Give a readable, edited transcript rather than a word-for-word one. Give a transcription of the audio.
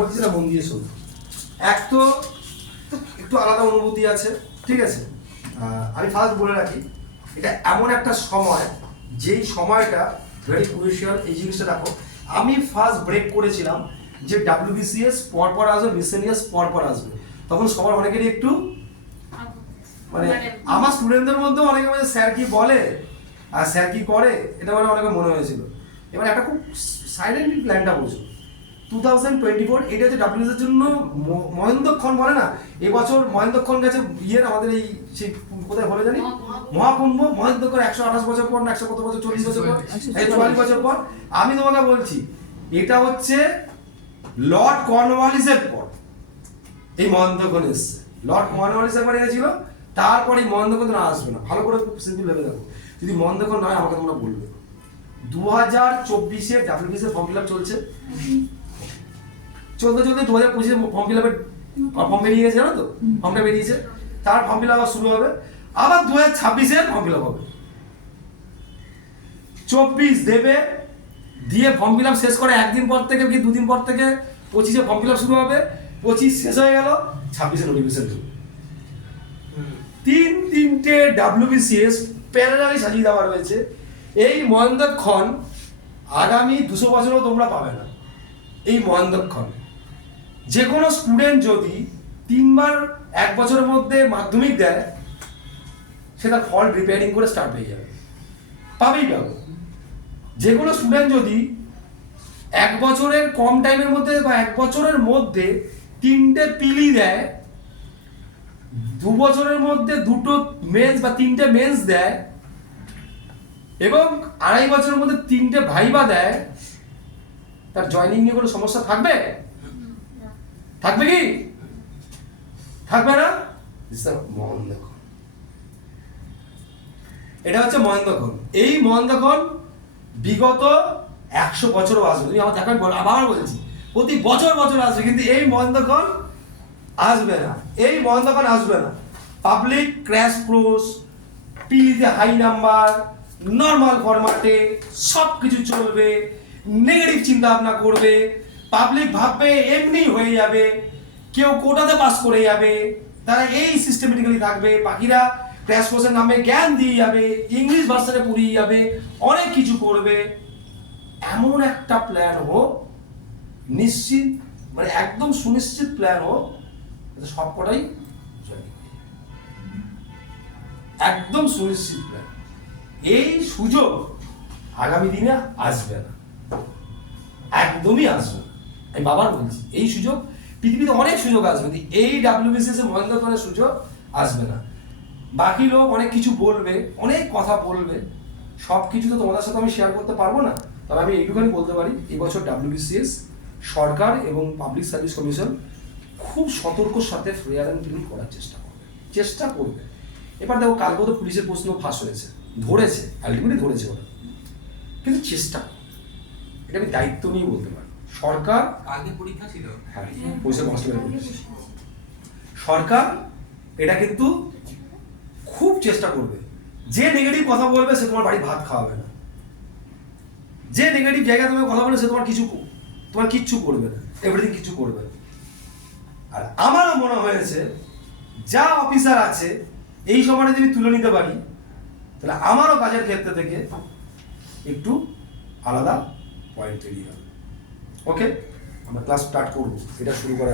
বলছি না, মন দিয়ে শোনো। এক তো একটু আলাদা অনুভূতি আছে, ঠিক আছে। আমি ফার্স্ট বলে রাখি, এটা এমন একটা সময়, যেই সময়টা ভেরি ক্রুশিয়াল। এই জিনিসটা দেখো, আমি ফার্স্ট ব্রেক করেছিলাম যে WBCS পরপর আসবে, মিসেলিয়াস পরপর আসবে। তখন সবার অনেকেরই একটু মানে আমার স্টুডেন্টদের মধ্যেও অনেকে মানে স্যার কি বলে আর স্যার কি করে, এটা মানে অনেকে মনে হয়েছিল। এবার একটা খুব সাইলেন্টলি প্ল্যানটা বোঝো। 2024 এটা হচ্ছে WBCS এর জন্য মহেন্দ্রক্ষণ বলে না, এবছর মহেন্দ্রক্ষণ গেছে ইয়ের আমাদের এই সেই কোথায় বলে জানি মহাকুম্ভ। মহেন্দ্রক্ষণ 128 বছর পর না 100 কত বছর, 40 বছর পর, 44 বছর পর। আমি তোমাকে বলছি এটা হচ্ছে লর্ড কর্নওয়ালিসের পর এই মহেন্দ্রক্ষণ এসছে। লর্ড কর্নওয়ালিস একবার এনেছিল, তারপরে এই মহেন্দ্রক্ষণ না আসবে না। ভালো করে খুব সিম্পল ভেবে দেখো, যদি মহেন্দ্রক্ষণ নয় আমাকে তোমরা বলবে। 2024-এ WBCS ফর্ম ফিল আপ চলছে, চলতে 2025-এ ফর্ম ফিল আপের ফর্ম বেরিয়ে গেছে, জানো তো, ফর্মটা বেরিয়েছে। তার ফর্ম ফিল আপ শুরু হবে, আবার 2026-এ ফর্ম ফিল আপ হবে। 24 দেবে, দিয়ে ফর্ম ফিল আপ শেষ করে একদিন পর থেকে কি দুদিন পর থেকে 25-এ ফর্ম ফিল আপ শুরু হবে। 25 শেষ হয়ে গেল, 26-এ নোটিফিকেশন দেবে। তিনটে WBCS প্যারালালি সাজিয়ে দেওয়া রয়েছে। এই মহেন্দ্রক্ষণ আগামী 200 বছরও তোমরা পাবে না। এই মহেন্দ্রক্ষণ যে কোনো স্টুডেন্ট যদি 3 বার 1 বছরের মধ্যে মাধ্যমিক দেয়, সে তার ফল্ট রিপেয়ারিং করে স্টার্ট হয়ে যাবে, পাবেই পাবে। যে কোনো স্টুডেন্ট যদি 1 বছরের কম টাইমের মধ্যে বা 1 বছরের মধ্যে 3টে পিলি দেয়, 2 বছরের মধ্যে 2টো মেন্স বা 3টে মেন্স দেয়, এবং 2.5 বছরের মধ্যে 3টে ভাইবা দেয়, তার জয়েনিং নিয়ে কোনো সমস্যা থাকবে? থাকবে কি? থাকবে না। মহেন্দ্রক্ষণ, এটা হচ্ছে মহেন্দ্রক্ষণ। এই মহেন্দ্রক্ষণ বিগত 100 বছরও আসবে। তুমি আমার দেখো, আবার বলছি, প্রতি বছর বছর আসবে, কিন্তু এই মহেন্দ্রক্ষণ আসবে না। এই মহেন্দ্রক্ষণ আসবে না। পাবলিক ক্র্যাশ কোর্স, পিলিতে হাই নাম্বার, নর্মাল ফরম্যাটে সব কিছু চলবে। নেগেটিভ চিন্তা ভাবনা করবে, পাবলিক ভাববে এমনি হয়ে যাবে, কেউ কোটাতে পাস করে যাবে, তারা এই সিস্টেমেটিক্যালি থাকবে। বাকিরা ক্র্যাশ কোর্সের নামে জ্ঞান দিয়ে যাবে, ইংলিশ ভার্সনে পড়িয়ে যাবে, অনেক কিছু করবে। এমন একটা প্ল্যান হোক, নিশ্চিত মানে একদম সুনিশ্চিত প্ল্যান হোক, সবকটাই একদম সুনিশ্চিত প্ল্যান। এই সুযোগ আগামী দিনে আসবে না, একদমই আসবে না। আমি বাবার বলছি, এই সুযোগ পৃথিবীতে অনেক সুযোগ আসবে, এই WBCS মহেন্দ্রক্ষণের সুযোগ আসবে না। বাকি লোক অনেক কিছু বলবে, অনেক কথা বলবে, সব কিছু তো তোমাদের সাথে আমি শেয়ার করতে পারবো না। তবে আমি এইটুখানি বলতে পারি, এবছর WBCS সরকার এবং পাবলিক সার্ভিস কমিশন খুব সতর্কর সাথে ফেয়ার অ্যান্ড ক্লিন করার চেষ্টা করবে। এবার দেখো, কালকে তো পুলিশের প্রশ্ন ফাঁস হয়েছে, ধরেছে, আলটিমেটলি ধরেছে ওরা, কিন্তু চেষ্টা, এটা আমি দায়িত্ব নিয়ে বলতে পারি। সরকার আগে পরীক্ষা ছিল, হ্যাঁ, পয়সা কনস্টেবল সরকার এটা কিন্তু খুব চেষ্টা করবে। যে নেগেটিভ কথা বলবে সে তোমার বাড়ি ভাত খাওয়াবে না, যে নেগেটিভ জায়গায় তুমি কথা বলবে সে তোমার কিচ্ছু করবে না, এভরিথিং কিছু করবে না। আর আমারও মনে হয়েছে যা অফিসার আছে এই সময়টা যদি তুলে নিতে পারি, তাহলে আমারও কাজের ক্ষেত্রে থেকে একটু আলাদা পয়েন্ট তৈরি হবে। ওকে, আমরা ক্লাস স্টার্ট করবো, এটা শুরু করার